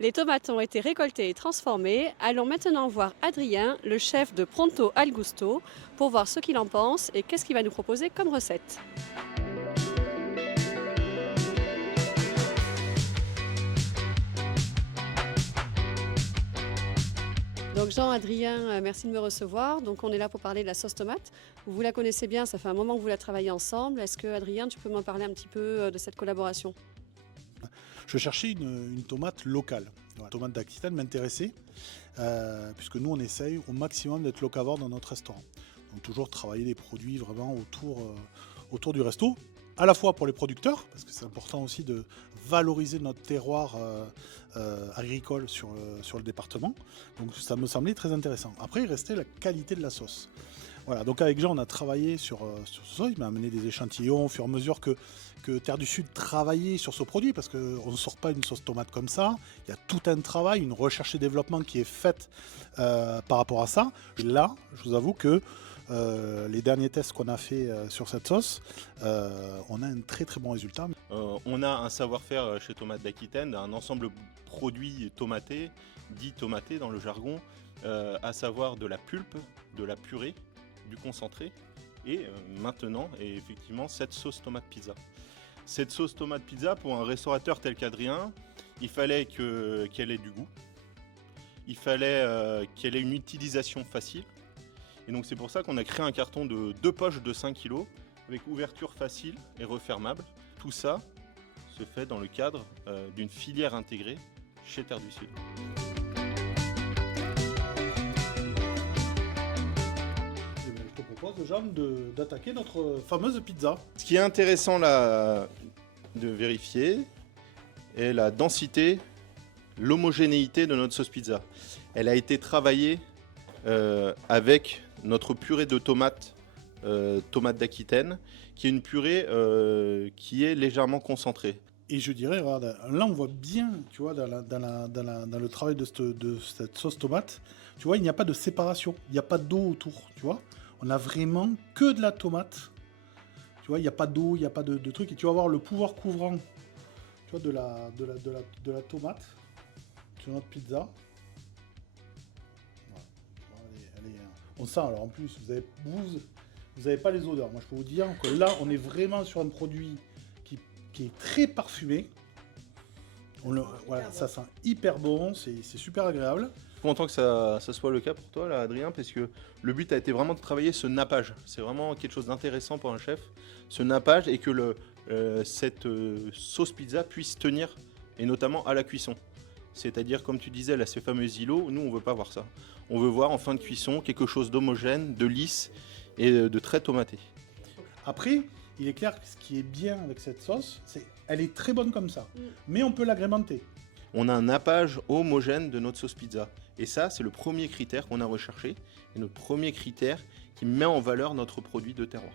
Les tomates ont été récoltées et transformées. Allons maintenant voir Adrien, le chef de Pronto al Gusto, pour voir ce qu'il en pense et qu'est-ce qu'il va nous proposer comme recette. Donc Jean-Adrien, merci de me recevoir. Donc on est là pour parler de la sauce tomate. Vous la connaissez bien, ça fait un moment que vous la travaillez ensemble. Est-ce que Adrien, tu peux m'en parler un petit peu de cette collaboration? Je cherchais une tomate locale. La tomate d'Aquitaine m'intéressait, puisque nous on essaye au maximum d'être locavore dans notre restaurant. Donc toujours travailler des produits vraiment autour du resto, à la fois pour les producteurs, parce que c'est important aussi de valoriser notre terroir agricole sur le département. Donc ça me semblait très intéressant. Après, il restait la qualité de la sauce. Voilà, donc avec Jean, on a travaillé sur ce sauce. Il m'a amené des échantillons au fur et à mesure que Terre du Sud travaillait sur ce produit, parce qu'on ne sort pas une sauce tomate comme ça. Il y a tout un travail, une recherche et développement qui est faite par rapport à ça. Et là, je vous avoue que les derniers tests qu'on a fait sur cette sauce, on a un très très bon résultat. On a un savoir-faire chez Tomates d'Aquitaine, un ensemble de produits tomatés, dits tomatés dans le jargon, à savoir de la pulpe, de la purée, du concentré et maintenant, et effectivement, cette sauce tomate pizza. Cette sauce tomate pizza, pour un restaurateur tel qu'Adrien, il fallait qu'elle ait du goût, il fallait qu'elle ait une utilisation facile. Et donc c'est pour ça qu'on a créé un carton de 2 poches de 5 kg avec ouverture facile et refermable. Tout ça se fait dans le cadre d'une filière intégrée chez Terre du Sud. Je te propose, Jean, d'attaquer notre fameuse pizza. Ce qui est intéressant là de vérifier est la densité, l'homogénéité de notre sauce pizza. Elle a été travaillée avec notre purée de tomates, tomate d'Aquitaine, qui est une purée qui est légèrement concentrée. Et je dirais, regarde, là on voit bien, tu vois, dans le travail de cette sauce tomate, tu vois, il n'y a pas de séparation, il n'y a pas d'eau autour, tu vois. On a vraiment que de la tomate, tu vois, il n'y a pas d'eau, il n'y a pas de truc, et tu vas voir le pouvoir couvrant, tu vois, de la tomate sur notre pizza. On sent, alors en plus, vous avez pas les odeurs. Moi, je peux vous dire que là, on est vraiment sur un produit qui est très parfumé. Voilà, ça sent hyper bon, c'est super agréable. Je suis content que ça soit le cas pour toi, là, Adrien, parce que le but a été vraiment de travailler ce nappage. C'est vraiment quelque chose d'intéressant pour un chef, ce nappage, et que cette sauce pizza puisse tenir, et notamment à la cuisson. C'est-à-dire, comme tu disais, là, ces fameux îlots, nous, on ne veut pas voir ça. On veut voir en fin de cuisson quelque chose d'homogène, de lisse et de très tomaté. Après, il est clair que ce qui est bien avec cette sauce, c'est elle est très bonne comme ça, mais on peut l'agrémenter. On a un nappage homogène de notre sauce pizza. Et ça, c'est le premier critère qu'on a recherché, et notre premier critère qui met en valeur notre produit de terroir.